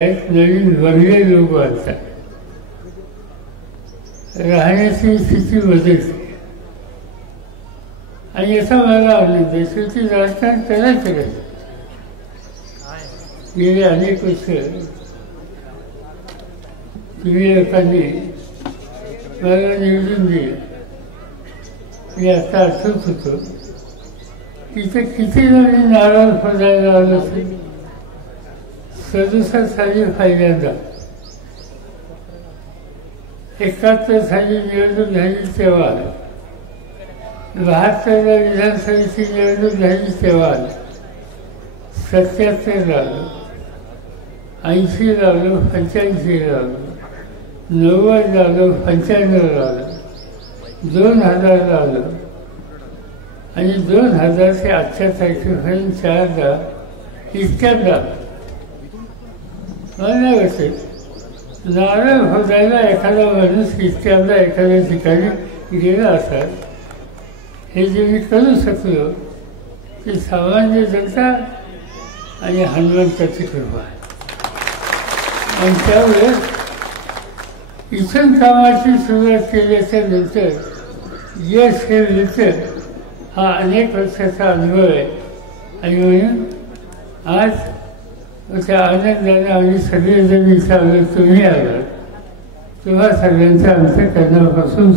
नवीन वर्गीय लोक असतात, राहण्याची स्थिती बदलते आणि याचा मला आनंद आहे. शेवटी राजकारण त्यालाच करायचं. गेले अनेक वर्ष तुम्ही लोकांनी मला निवडून दिलं. मी आता आठवत होतो तिथे किती जणी नारळ फोडायला आलं असेल. 67 साली पहिल्यांदा, 71 साली निवडणूक झाली तेव्हा, 72ला विधानसभेची निवडणूक झाली तेव्हा, 77 लावलं, 80 लावलं, 85 लावलं, 90 लावलं, 95 लावलं, 2000 लावलं आणि 2000 ते आजच्या तारखेपर्यंत 4दा इतक्यात लावलं. मला नाही वाटत नारळ फोडायला एखादा माणूस इतक्यांदा एखाद्या ठिकाणी गेला असाल. हे जे मी करू शकलो ते सामान्य जनता आणि हनुमंताची कृपा. आणि त्यावेळेस इथून कामाची सुरुवात केल्याच्या नंतर यश हे मिळतं हा अनेक वर्षाचा अनुभव आहे. आणि म्हणून आज त्या आनंदाने आम्ही सगळेजण इथं आलो, तुम्ही आलात, तेव्हा सगळ्यांचं अंतःकरणापासून